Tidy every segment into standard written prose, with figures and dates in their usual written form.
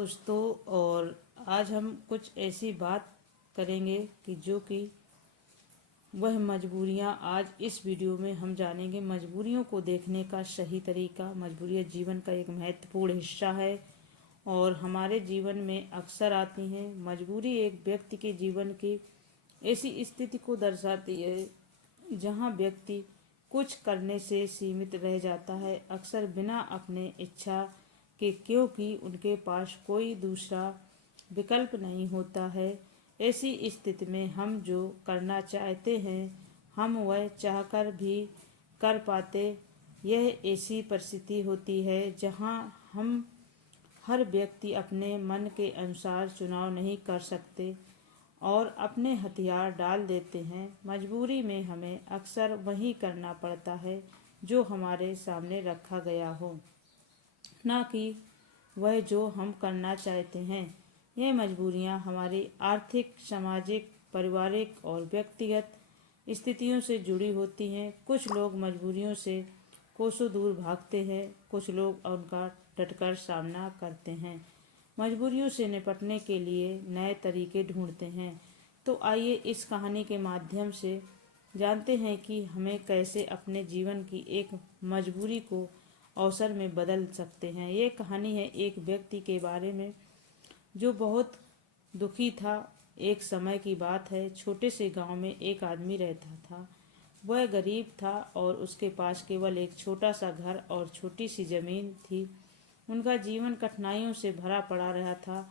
दोस्तों। और आज हम कुछ ऐसी बात करेंगे कि जो कि वह मजबूरियां आज इस वीडियो में हम जानेंगे। मजबूरियों को देखने का सही तरीका। मजबूरियां जीवन का एक महत्वपूर्ण हिस्सा है और हमारे जीवन में अक्सर आती हैं। मजबूरी एक व्यक्ति के जीवन की ऐसी स्थिति को दर्शाती है जहां व्यक्ति कुछ करने से सीमित रह जाता है, अक्सर बिना अपने इच्छा के, क्योंकि उनके पास कोई दूसरा विकल्प नहीं होता है। ऐसी स्थिति में हम जो करना चाहते हैं हम वह चाहकर भी कर पाते। यह ऐसी परिस्थिति होती है जहां हम हर व्यक्ति अपने मन के अनुसार चुनाव नहीं कर सकते और अपने हथियार डाल देते हैं। मजबूरी में हमें अक्सर वही करना पड़ता है जो हमारे सामने रखा गया हो, ना कि वह जो हम करना चाहते हैं। ये मजबूरियां हमारी आर्थिक, सामाजिक, पारिवारिक और व्यक्तिगत स्थितियों से जुड़ी होती हैं। कुछ लोग मजबूरियों से कोसों दूर भागते हैं, कुछ लोग उनका डटकर सामना करते हैं। मजबूरियों से निपटने के लिए नए तरीके ढूंढते हैं। तो आइए इस कहानी के माध्यम से जानते हैं कि हमें कैसे अपने जीवन की एक मजबूरी को अवसर में बदल सकते हैं। ये कहानी है एक व्यक्ति के बारे में जो बहुत दुखी था। एक समय की बात है, छोटे से गांव में एक आदमी रहता था। वह गरीब था और उसके पास केवल एक छोटा सा घर और छोटी सी जमीन थी। उनका जीवन कठिनाइयों से भरा पड़ा रहा था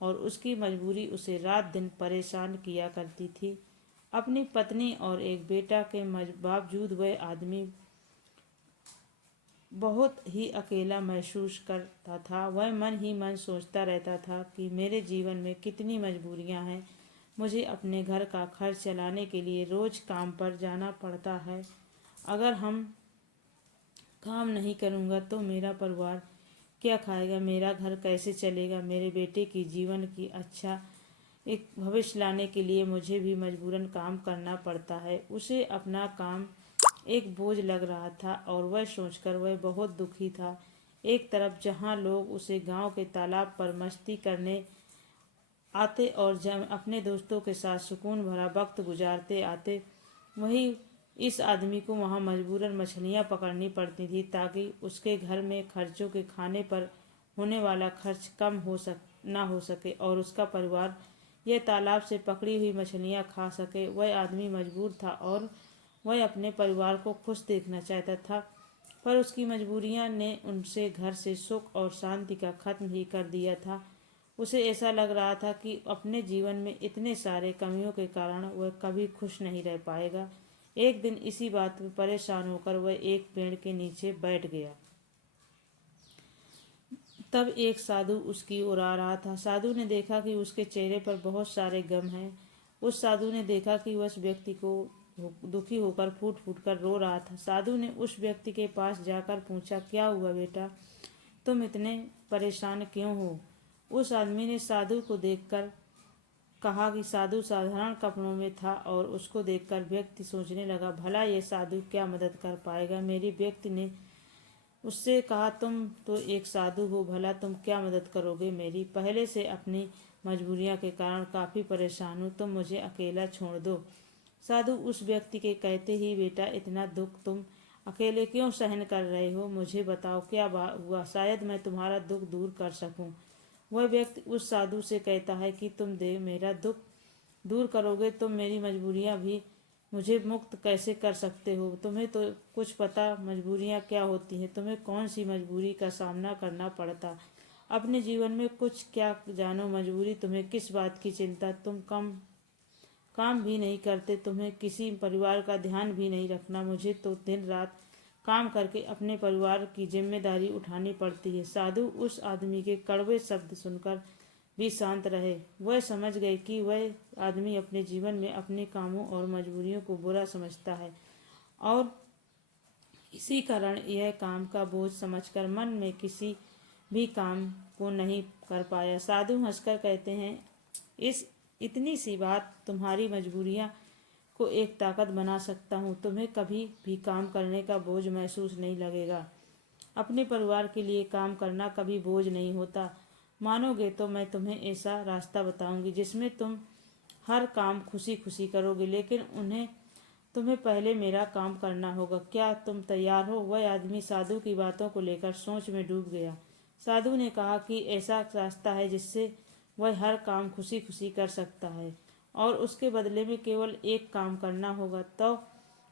और उसकी मजबूरी उसे रात दिन परेशान किया करती थी। अपनी पत्नी और एक बेटा के बावजूद वह आदमी बहुत ही अकेला महसूस करता था। वह मन ही मन सोचता रहता था कि मेरे जीवन में कितनी मजबूरियां हैं। मुझे अपने घर का खर्च चलाने के लिए रोज काम पर जाना पड़ता है। अगर हम काम नहीं करूँगा तो मेरा परिवार क्या खाएगा, मेरा घर कैसे चलेगा। मेरे बेटे की जीवन की अच्छा एक भविष्य लाने के लिए मुझे भी मजबूरन काम करना पड़ता है। उसे अपना काम एक बोझ लग रहा था और वह सोचकर वह बहुत दुखी था। एक तरफ जहाँ लोग उसे गांव के तालाब पर मस्ती करने आते और जब अपने दोस्तों के साथ सुकून भरा वक्त गुजारते आते, वहीं इस आदमी को वहाँ मजबूरन मछलियाँ पकड़नी पड़ती थी ताकि उसके घर में खर्चों के खाने पर होने वाला खर्च कम ना हो सके और उसका परिवार यह तालाब से पकड़ी हुई मछलियाँ खा सके। वह आदमी मजबूर था और वह अपने परिवार को खुश देखना चाहता था, पर उसकी मजबूरियां ने उनसे घर से सुख और शांति का खत्म ही कर दिया था। उसे ऐसा लग रहा था कि अपने जीवन में इतने सारे कमियों के कारण वह कभी खुश नहीं रह पाएगा। एक दिन इसी बात में परेशान होकर वह एक पेड़ के नीचे बैठ गया। तब एक साधु उसकी ओर आ रहा था। साधु ने देखा कि उसके चेहरे पर बहुत सारे गम हैं। उस साधु ने देखा कि वह उस व्यक्ति को दुखी होकर फूट फूट कर रो रहा था। साधु ने उस व्यक्ति के पास जाकर पूछा, क्या हुआ बेटा, तुम इतने परेशान क्यों हो। उस आदमी ने साधु को देखकर कहा कि साधु साधारण कपड़ों में था और उसको देखकर व्यक्ति सोचने लगा, भला ये साधु क्या मदद कर पाएगा। मेरी व्यक्ति ने उससे कहा, तुम तो एक साधु हो, भला तुम क्या मदद करोगे मेरी। पहले से अपनी मजबूरियां के कारण काफ़ी परेशान हूँ, तुम मुझे अकेला छोड़ दो। साधु उस व्यक्ति के कहते ही, बेटा इतना दुख तुम अकेले क्यों सहन कर रहे हो, मुझे बताओ क्या हुआ, शायद मैं तुम्हारा दुख दूर कर सकूं। वह व्यक्ति उस साधु से कहता है कि तुम मेरा दुख दूर करोगे तो मेरी मजबूरियां भी मुझे मुक्त कैसे कर सकते हो। तुम्हें तो कुछ पता मजबूरियां क्या होती हैं, तुम्हें कौन सी मजबूरी का सामना करना पड़ता, अपने जीवन में कुछ क्या जानो। मजबूरी तुम्हें किस बात की चिंता, तुम काम भी नहीं करते, तुम्हें किसी परिवार का ध्यान भी नहीं रखना। मुझे तो दिन रात काम करके अपने परिवार की जिम्मेदारी उठानी पड़ती है। साधु उस आदमी के कड़वे शब्द सुनकर भी शांत रहे। वह समझ गए कि वह आदमी अपने जीवन में अपने कामों और मजबूरियों को बुरा समझता है और इसी कारण यह काम का बोझ समझकर मन में किसी भी काम को नहीं कर पाया। साधु हंसकर कहते हैं, इस इतनी सी बात तुम्हारी मजबूरियां को एक ताकत बना सकता हूँ। तुम्हें कभी भी काम करने का बोझ महसूस नहीं लगेगा। अपने परिवार के लिए काम करना कभी बोझ नहीं होता। मानोगे तो मैं तुम्हें ऐसा रास्ता बताऊंगी जिसमें तुम हर काम खुशी खुशी करोगे, लेकिन तुम्हें पहले मेरा काम करना होगा। क्या तुम तैयार हो? वह आदमी साधु की बातों को लेकर सोच में डूब गया। साधु ने कहा कि ऐसा रास्ता है जिससे वह हर काम खुशी खुशी कर सकता है और उसके बदले में केवल एक काम करना होगा। तो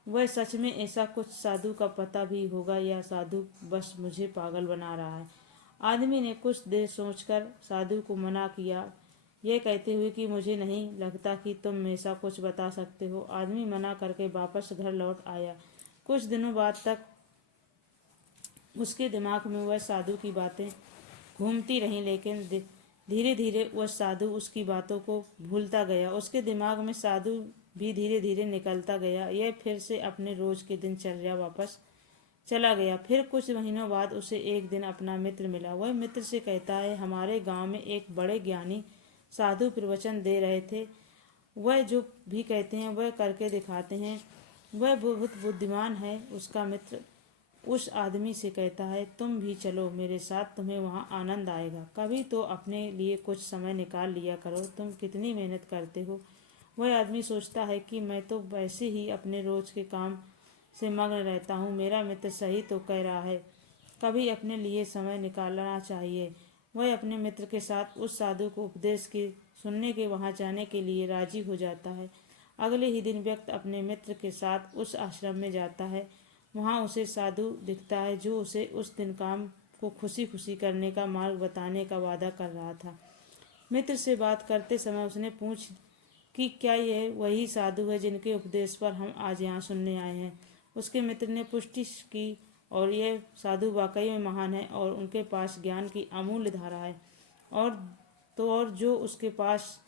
वह सच में ऐसा कुछ साधु का पता भी होगा या साधु बस मुझे पागल बना रहा है? आदमी ने कुछ देर सोचकर साधु को मना किया, यह कहते हुए कि मुझे नहीं लगता कि तुम ऐसा कुछ बता सकते हो। आदमी मना करके वापस घर लौट आया। कुछ दिनों बाद तक उसके दिमाग में वह साधु की बातें घूमती रहीं, लेकिन धीरे धीरे वह साधु उसकी बातों को भूलता गया। उसके दिमाग में साधु भी धीरे धीरे निकलता गया। यह फिर से अपने रोज के दिनचर्या वापस चला गया। फिर कुछ महीनों बाद उसे एक दिन अपना मित्र मिला। वह मित्र से कहता है, हमारे गांव में एक बड़े ज्ञानी साधु प्रवचन दे रहे थे। वह जो भी कहते हैं वह करके दिखाते हैं। वह बहुत बुद्धिमान है। उसका मित्र उस आदमी से कहता है, तुम भी चलो मेरे साथ, तुम्हें वहाँ आनंद आएगा। कभी तो अपने लिए कुछ समय निकाल लिया करो, तुम कितनी मेहनत करते हो। वह आदमी सोचता है कि मैं तो वैसे ही अपने रोज के काम से मग्न रहता हूँ। मेरा मित्र सही तो कह रहा है, कभी अपने लिए समय निकालना चाहिए। वह अपने मित्र के साथ उस साधु को उपदेश के सुनने के वहाँ जाने के लिए राजी हो जाता है। अगले ही दिन व्यक्ति अपने मित्र के साथ उस आश्रम में जाता है। वहाँ उसे साधु दिखता है जो उसे उस दिन काम को खुशी खुशी करने का मार्ग बताने का वादा कर रहा था। मित्र से बात करते समय उसने पूछ कि क्या यह वही साधु है जिनके उपदेश पर हम आज यहाँ सुनने आए हैं। उसके मित्र ने पुष्टि की और यह साधु वाकई में महान है और उनके पास ज्ञान की अमूल्य धारा है। और जो उसके पास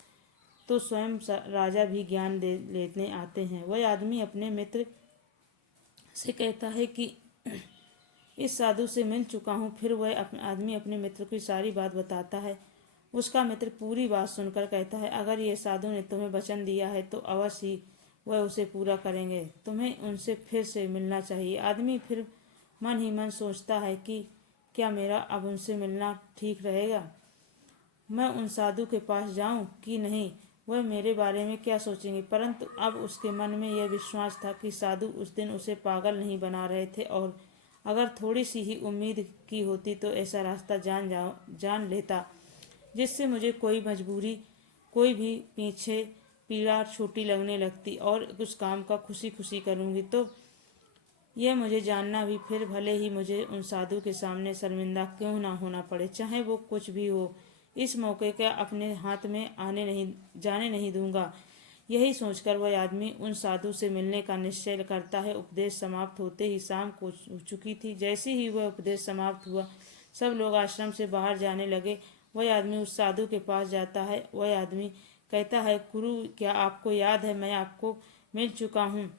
तो स्वयं राजा भी ज्ञान दे लेने आते हैं। वह आदमी अपने मित्र से कहता है कि इस साधु से मिल चुका हूँ। फिर वह आदमी अपने मित्र की सारी बात बताता है। उसका मित्र पूरी बात सुनकर कहता है, अगर ये साधु ने तुम्हें वचन दिया है तो अवश्य ही वह उसे पूरा करेंगे। तुम्हें उनसे फिर से मिलना चाहिए। आदमी फिर मन ही मन सोचता है कि क्या मेरा अब उनसे मिलना ठीक रहेगा? मैं उन साधु के पास जाऊं कि नहीं? वह मेरे बारे में क्या सोचेंगे? परंतु अब उसके मन में यह विश्वास था कि साधु उस दिन उसे पागल नहीं बना रहे थे और अगर थोड़ी सी ही उम्मीद की होती तो ऐसा रास्ता जान लेता जिससे मुझे कोई भी पीछे पीड़ा छोटी लगने लगती और उस काम का खुशी खुशी करूँगी तो यह मुझे जानना भी, फिर भले ही मुझे उन साधु के सामने शर्मिंदा क्यों ना होना पड़े, चाहे वो कुछ भी हो, इस मौके का अपने हाथ में जाने नहीं दूंगा। यही सोचकर वह आदमी उन साधु से मिलने का निश्चय करता है। उपदेश समाप्त होते ही शाम हो चुकी थी। जैसे ही वह उपदेश समाप्त हुआ, सब लोग आश्रम से बाहर जाने लगे। वह आदमी उस साधु के पास जाता है। वह आदमी कहता है, गुरु, क्या आपको याद है मैं आपको मिल चुका हूँ।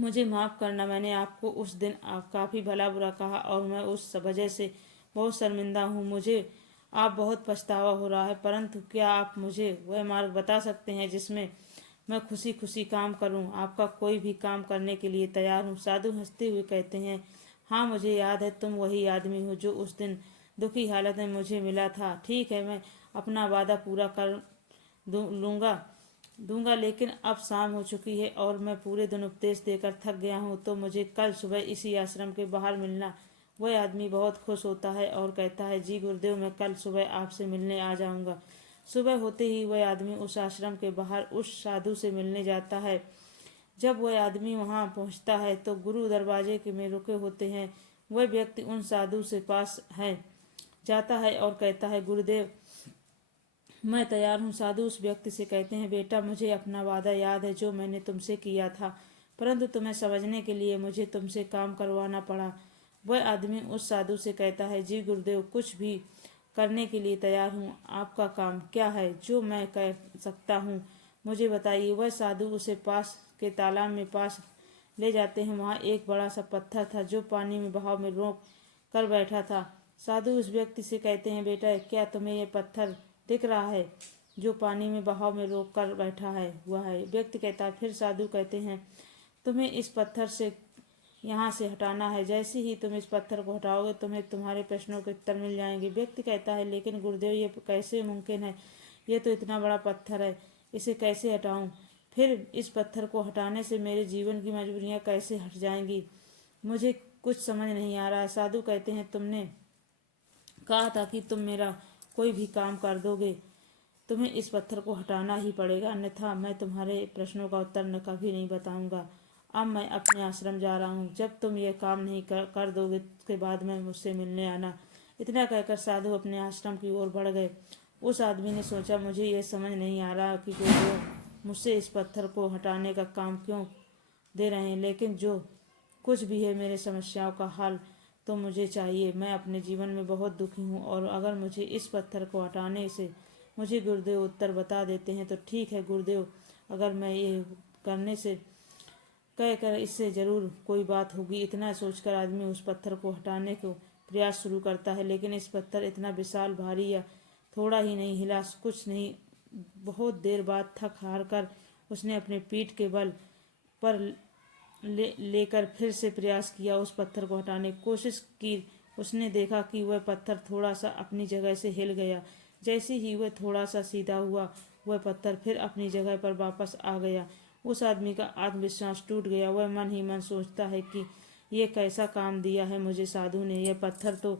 मुझे माफ़ करना, मैंने आपको उस दिन काफ़ी भला बुरा कहा और मैं उस वजह से बहुत शर्मिंदा हूँ। मुझे आप बहुत पछतावा हो रहा है, परंतु क्या आप मुझे वह मार्ग बता सकते हैं जिसमें मैं खुशी खुशी काम करूं? आपका कोई भी काम करने के लिए तैयार हूं। साधु हंसते हुए कहते हैं, हाँ मुझे याद है, तुम वही आदमी हो जो उस दिन दुखी हालत में मुझे मिला था। ठीक है, मैं अपना वादा पूरा कर दूंगा, लेकिन अब शाम हो चुकी है और मैं पूरे दिन उपदेश देकर थक गया हूँ, तो मुझे कल सुबह इसी आश्रम के बाहर मिलना। वह आदमी बहुत खुश होता है और कहता है, जी गुरुदेव, मैं कल सुबह आपसे मिलने आ जाऊंगा। सुबह होते ही वह आदमी उस आश्रम के बाहर उस साधु से मिलने जाता है। जब वह आदमी वहां पहुंचता है तो गुरु दरवाजे के में रुके होते हैं। वह व्यक्ति उन साधु से पास है जाता है और कहता है, गुरुदेव, मैं तैयार हूँ। साधु उस व्यक्ति से कहते हैं, बेटा, मुझे अपना वादा याद है जो मैंने तुमसे किया था, परंतु तुम्हें समझने के लिए मुझे तुमसे काम करवाना पड़ा। वह आदमी उस साधु से कहता है, जी गुरुदेव, कुछ भी करने के लिए तैयार हूँ। आपका काम क्या है जो मैं कर सकता हूँ, मुझे बताइए। वह साधु उसे पास के तालाब में पास ले जाते हैं। वहाँ एक बड़ा सा पत्थर था जो पानी में बहाव में रोक कर बैठा था। साधु उस व्यक्ति से कहते हैं, बेटा, क्या तुम्हें यह पत्थर दिख रहा है जो पानी में बहाव में रोक कर बैठा है हुआ है? व्यक्ति कहता है। फिर साधु कहते हैं, तुम्हें इस पत्थर से यहाँ से हटाना है। जैसे ही तुम इस पत्थर को हटाओगे तुम्हें तुम्हारे प्रश्नों के उत्तर मिल जाएंगे। व्यक्ति कहता है, लेकिन गुरुदेव ये कैसे मुमकिन है, ये तो इतना बड़ा पत्थर है, इसे कैसे हटाऊं? फिर इस पत्थर को हटाने से मेरे जीवन की मजबूरियां कैसे हट जाएंगी? मुझे कुछ समझ नहीं आ रहा है। साधु कहते हैं, तुमने कहा था कि तुम मेरा कोई भी काम कर दोगे, तुम्हें इस पत्थर को हटाना ही पड़ेगा, अन्यथा मैं तुम्हारे प्रश्नों का उत्तर न कभी नहीं बताऊंगा। अब मैं अपने आश्रम जा रहा हूँ, जब तुम ये काम नहीं कर दोगे उसके बाद में मुझसे मिलने आना। इतना कहकर साधु अपने आश्रम की ओर बढ़ गए। उस आदमी ने सोचा, मुझे ये समझ नहीं आ रहा कि गुरुदेव मुझसे इस पत्थर को हटाने का काम क्यों दे रहे हैं, लेकिन जो कुछ भी है मेरे समस्याओं का हल तो मुझे चाहिए। मैं अपने जीवन में बहुत दुखी हूँ और अगर मुझे इस पत्थर को हटाने से मुझे गुरुदेव उत्तर बता देते हैं तो ठीक है गुरुदेव, अगर मैं ये करने से कहकर इससे जरूर कोई बात होगी। इतना सोचकर आदमी उस पत्थर को हटाने को प्रयास शुरू करता है, लेकिन इस पत्थर इतना विशाल भारी या थोड़ा ही नहीं हिला, कुछ नहीं। बहुत देर बाद थक हार कर उसने अपने पीठ के बल पर लेकर फिर से प्रयास किया। उस पत्थर को हटाने की कोशिश की। उसने देखा कि वह पत्थर थोड़ा सा अपनी जगह से हिल गया। जैसे ही वह थोड़ा सा सीधा हुआ, वह पत्थर फिर अपनी जगह पर वापस आ गया। उस आदमी का आत्मविश्वास टूट गया। वह मन ही मन सोचता है कि ये कैसा काम दिया है मुझे साधु ने, यह पत्थर तो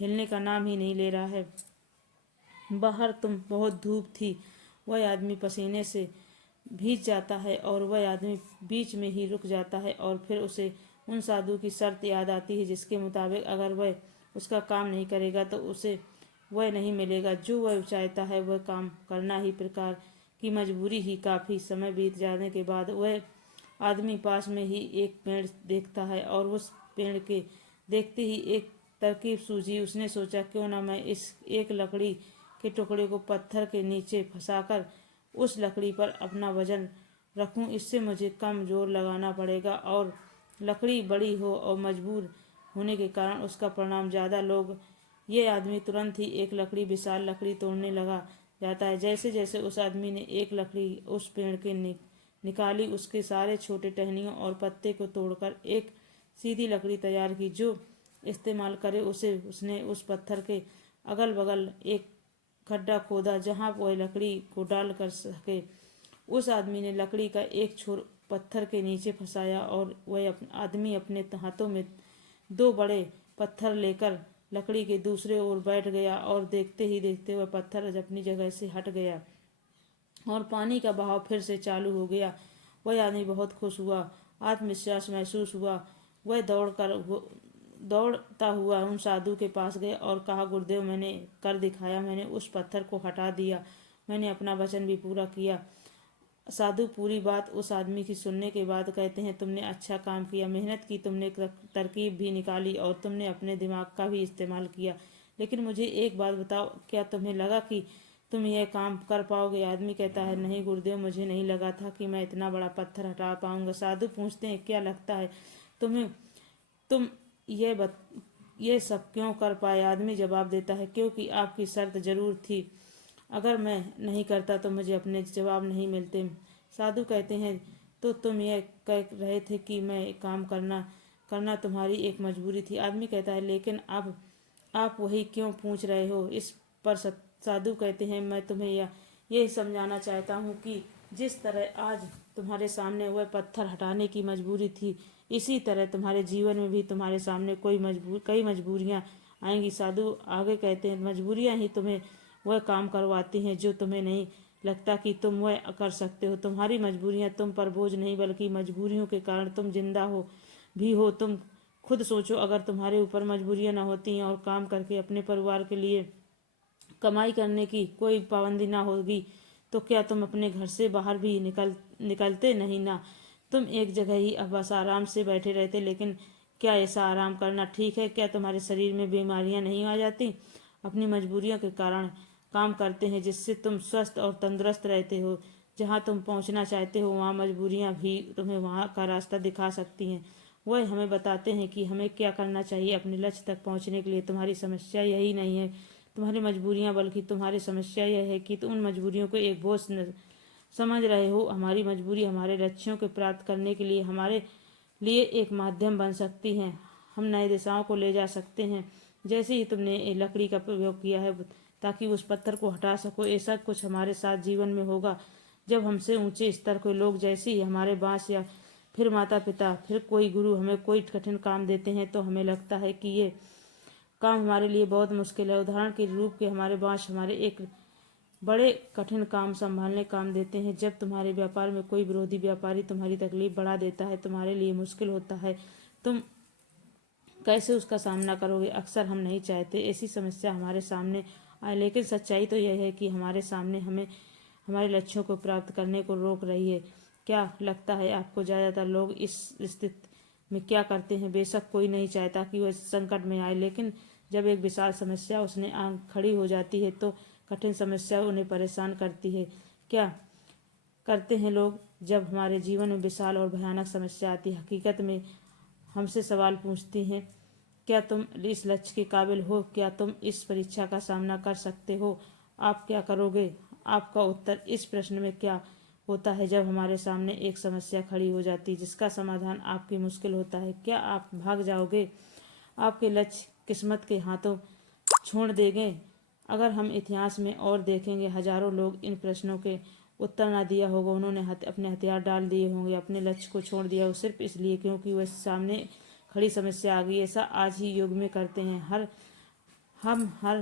हिलने का नाम ही नहीं ले रहा है। बाहर तुम बहुत धूप थी। वह आदमी पसीने से भीग जाता है और वह आदमी बीच में ही रुक जाता है और फिर उसे उन साधु की शर्त याद आती है जिसके मुताबिक अगर वह उसका काम नहीं करेगा तो उसे वह नहीं मिलेगा जो वह चाहता है, वह काम करना ही प्रकार की मजबूरी ही। काफ़ी समय बीत जाने के बाद वह आदमी पास में ही एक पेड़ देखता है और उस पेड़ के देखते ही एक तरकीब सूझी। उसने सोचा, क्यों ना मैं इस एक लकड़ी के टुकड़े को पत्थर के नीचे फंसाकर उस लकड़ी पर अपना वजन रखूं। इससे मुझे कम जोर लगाना पड़ेगा और लकड़ी बड़ी हो और मजबूर होने के कारण उसका परिणाम ज़्यादा लोग। ये आदमी तुरंत ही एक लकड़ी विशाल लकड़ी तोड़ने लगा जाता है। जैसे जैसे उस आदमी ने एक लकड़ी उस पेड़ के निकाली, उसके सारे छोटे टहनियों और पत्ते को तोड़कर एक सीधी लकड़ी तैयार की जो इस्तेमाल करे उसे। उसने उस पत्थर के अगल बगल एक खड्डा खोदा जहां वह लकड़ी को डाल कर सके। उस आदमी ने लकड़ी का एक छोर पत्थर के नीचे फंसाया और वह आदमी अपने हाथों में दो बड़े पत्थर लेकर लकड़ी के दूसरे ओर बैठ गया और देखते ही देखते वह पत्थर अपनी जगह से हट गया और पानी का बहाव फिर से चालू हो गया। वह आदमी बहुत खुश हुआ, आत्मविश्वास महसूस हुआ। वह दौड़ता हुआ उन साधु के पास गया और कहा, गुरुदेव मैंने कर दिखाया, मैंने उस पत्थर को हटा दिया, मैंने अपना वचन भी पूरा किया। साधु पूरी बात उस आदमी की सुनने के बाद कहते हैं, तुमने अच्छा काम किया, मेहनत की, तुमने तरकीब भी निकाली और तुमने अपने दिमाग का भी इस्तेमाल किया। लेकिन मुझे एक बात बताओ, क्या तुम्हें लगा कि तुम यह काम कर पाओगे? आदमी कहता है, नहीं गुरुदेव, मुझे नहीं लगा था कि मैं इतना बड़ा पत्थर हटा पाऊंगा। साधु पूछते हैं, क्या लगता है तुम्हें, तुम ये ये सब क्यों कर पाए? आदमी जवाब देता है, क्योंकि आपकी शर्त जरूर थी, अगर मैं नहीं करता तो मुझे अपने जवाब नहीं मिलते। साधु कहते हैं, तो तुम यह कह रहे थे कि मैं काम करना तुम्हारी एक मजबूरी थी। आदमी कहता है, लेकिन अब आप वही क्यों पूछ रहे हो? इस पर साधु कहते हैं, मैं तुम्हें यह समझाना चाहता हूँ कि जिस तरह आज तुम्हारे सामने वह पत्थर हटाने की मजबूरी थी, इसी तरह तुम्हारे जीवन में भी तुम्हारे सामने कई मजबूरियां आएंगी। साधु आगे कहते हैं, मजबूरियां ही तुम्हें वह काम करवाती हैं जो तुम्हें नहीं लगता कि तुम वह कर सकते हो। तुम्हारी मजबूरियां तुम पर बोझ नहीं, बल्कि मजबूरियों के कारण तुम जिंदा हो। तुम खुद सोचो, अगर तुम्हारे ऊपर मजबूरियां न होती और काम करके अपने परिवार के लिए कमाई करने की कोई पाबंदी ना होगी तो क्या तुम अपने घर से बाहर भी निकलते नहीं ना? तुम एक जगह ही बस आराम से बैठे रहते। लेकिन क्या ऐसा आराम करना ठीक है? क्या तुम्हारे शरीर में बीमारियां नहीं आ जाती? अपनी मजबूरियों के कारण काम करते हैं जिससे तुम स्वस्थ और तंदुरुस्त रहते हो। जहाँ तुम पहुँचना चाहते हो वहाँ मजबूरियाँ भी तुम्हें वहाँ का रास्ता दिखा सकती हैं। वह हमें बताते हैं कि हमें क्या करना चाहिए अपने लक्ष्य तक पहुँचने के लिए। तुम्हारी समस्या यही नहीं है तुम्हारी मजबूरियाँ, बल्कि तुम्हारी समस्या यह है कि तुम उन मजबूरियों को एक बोझ समझ रहे हो। हमारी मजबूरी हमारे लक्ष्यों को प्राप्त करने के लिए हमारे लिए एक माध्यम बन सकती हैं। हम नए दिशाओं को ले जा सकते हैं। जैसे ही तुमने ये लकड़ी का प्रयोग किया है ताकि उस पत्थर को हटा सको, ऐसा कुछ हमारे साथ जीवन में होगा। जब हमसे ऊंचे स्तर के लोग, जैसे ही हमारे बांस या फिर माता पिता, फिर कोई गुरु हमें कोई कठिन काम देते हैं तो हमें लगता है कि ये काम हमारे लिए बहुत मुश्किल है। उदाहरण के रूप के हमारे बांस हमारे एक बड़े कठिन काम संभालने काम देते हैं। जब तुम्हारे व्यापार में कोई विरोधी व्यापारी तुम्हारी तकलीफ बढ़ा देता है, तुम्हारे लिए मुश्किल होता है, तुम कैसे उसका सामना करोगे? अक्सर हम नहीं चाहते ऐसी समस्या हमारे सामने आए, लेकिन सच्चाई तो यह है कि हमारे सामने हमें हमारे लक्ष्यों को प्राप्त करने को रोक रही है। क्या लगता है आपको ज़्यादातर लोग इस स्थिति में क्या करते हैं? बेशक कोई नहीं चाहता कि वह संकट में आए, लेकिन जब एक विशाल समस्या उसने आंख खड़ी हो जाती है तो कठिन समस्या उन्हें परेशान करती है। क्या करते हैं लोग जब हमारे जीवन में विशाल और भयानक समस्या आती है? हकीकत में हमसे सवाल पूछती हैं, क्या तुम इस लक्ष्य के काबिल हो? क्या तुम इस परीक्षा का सामना कर सकते हो? आप क्या करोगे? आपका उत्तर इस प्रश्न में क्या होता है जब हमारे सामने एक समस्या खड़ी हो जाती है जिसका समाधान आपकी मुश्किल होता है? क्या आप भाग जाओगे? आपके लक्ष्य किस्मत के हाथों छोड़ देंगे? अगर हम इतिहास में और देखेंगे, हजारों लोग इन प्रश्नों के उत्तर ना दिया होगा। उन्होंने अपने हथियार डाल दिए होंगे, अपने लक्ष्य को छोड़ दिया हो, सिर्फ इसलिए क्योंकि वह सामने खड़ी समस्या आ गई। ऐसा आज ही युग में करते हैं। हम हर